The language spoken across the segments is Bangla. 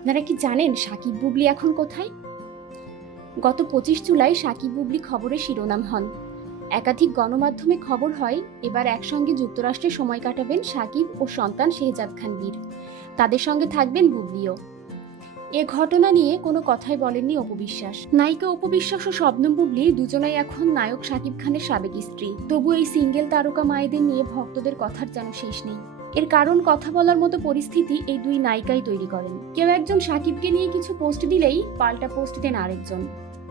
আপনারা কি জানেন সাকিব বুবলি এখন কোথায়? গত পঁচিশ জুলাই সাকিব বুবলি খবরের শিরোনাম হন। একাধিক গণমাধ্যমে খবর হয়, এবার একসঙ্গে যুক্তরাষ্ট্রে সময় কাটাবেন সাকিব ও সন্তান শেহজাদ খান বীর। তাদের সঙ্গে থাকবেন বুবলিও। এ ঘটনা নিয়ে কোনো কথাই বলেননি অপবিশ্বাস নায়িকা অপবিশ্বাস ও শবনম বুবলি দুজনাই এখন নায়ক সাকিব খানের সাবেক স্ত্রী। তবু এই সিঙ্গেল তারকা মায়েদের নিয়ে ভক্তদের কথার যেন শেষ নেই। এর কারণ কথা বলার মতো পরিস্থিতি এই দুই নায়িকাই তৈরি করেন। কেউ একজন সাকিবকে নিয়ে কিছু পোস্ট দিলেই পাল্টা পোস্ট দেন আরেকজন।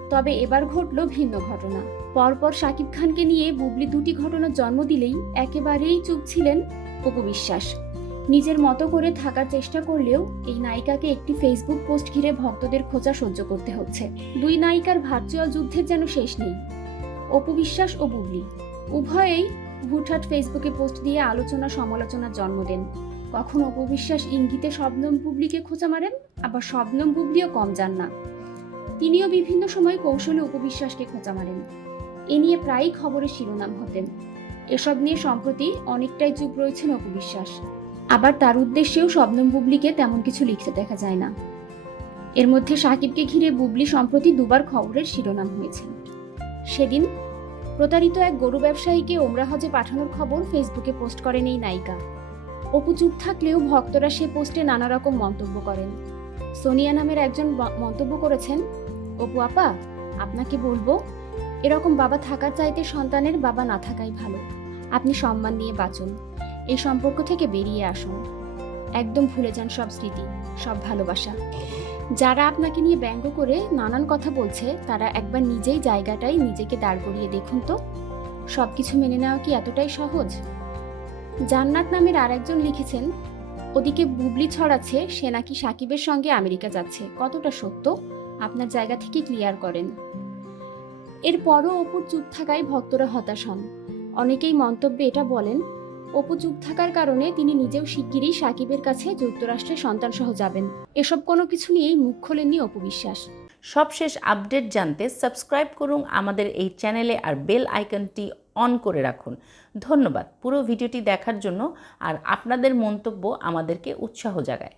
তবে এবার ঘটল ভিন্ন ঘটনা। পরপর সাকিব খানকে নিয়ে বুবলি দুটি ঘটনার জন্ম দিলেই একেবারেই চুপ ছিলেন অপবিশ্বাস নিজের মতো করে থাকার চেষ্টা করলেও এই নায়িকাকে একটি ফেসবুক পোস্ট ঘিরে ভক্তদের খোঁচা সহ্য করতে হচ্ছে। দুই নায়িকার ভার্চুয়াল যুদ্ধের যেন শেষ নেই। অপবিশ্বাস ও বুবলি। উভয়েই হুটহাট ফেসবুকে পোস্ট দিয়ে আলোচনা সমালোচনার জন্ম দেন। কখনো অপবিশ্বাস ইঙ্গিতে শবনম বুবলিকে খোঁচা মারেন, আবার শবনম বুবলিও কম যান না। তিনিও বিভিন্ন সময় কৌশলে উপবিশ্বাসকে খোঁচা মারেন। এ নিয়ে প্রায়ই খবরের শিরোনাম হতেন এসব নিয়ে সম্প্রতি অনেকটাই চুপ রয়েছেন অপবিশ্বাস। আবার তার উদ্দেশ্যেও শবনম বুবলিকে তেমন কিছু লিখতে দেখা যায় না। এর মধ্যে সাকিবকে ঘিরে বুবলি সম্প্রতি দুবার খবরের শিরোনাম হয়েছেন। সেদিন প্রতারিত এক গরু ব্যবসায়ীকে ওমরা হজে পাঠানোর খবর ফেসবুকে পোস্ট করেন এই নায়িকা। অপু চুপ থাকলেও ভক্তরা সে পোস্টে নানা রকম মন্তব্য করেন। সোনিয়া নামের একজন মন্তব্য করেছেন, অপু আপা, আপনাকে বলব, এরকম বাবা থাকার চাইতে সন্তানের বাবা না থাকাই ভালো। আপনি সম্মান নিয়ে বাঁচুন। এই সম্পর্ক থেকে বেরিয়ে আসুন। একদম ভুলে যান সব স্মৃতি, সব ভালোবাসা। যারা আপনাকে নিয়ে ব্যঙ্গ করে নানান কথা বলছে, তারা একবার নিজেই জায়গাটাই নিজেকে দাঁড় করিয়ে দেখুন তো। সব কিছু মেনে নেওয়া কি এতটাই সহজ? জান্নাত নামের আর একজন লিখেছেন, ওদিকে বুবলি ছড়াচ্ছে, সে নাকি সাকিবের সঙ্গে আমেরিকা যাচ্ছে। কতটা সত্য? আপনার জায়গা থেকে ক্লিয়ার করেন। এরপরও অপুর চুপ থাকায় ভক্তরা হতাশ হন। অনেকেই মন্তব্যে এটা বলেন অপু চুপ থাকার কারণে তিনি নিজেও শিগগিরই সাকিবের কাছে যুক্তরাষ্ট্রে সন্তান সহ যাবেন। এসব কোনো কিছু নিয়েই মুখ খোলেননি অপু বিশ্বাস সবশেষ আপডেট জানতে সাবস্ক্রাইব করুন আমাদের এই চ্যানেলে আর বেল আইকনটি অন করে রাখুন। ধন্যবাদ পুরো ভিডিওটি দেখার জন্য আর আপনাদের মন্তব্য আমাদেরকে উৎসাহ জাগায়।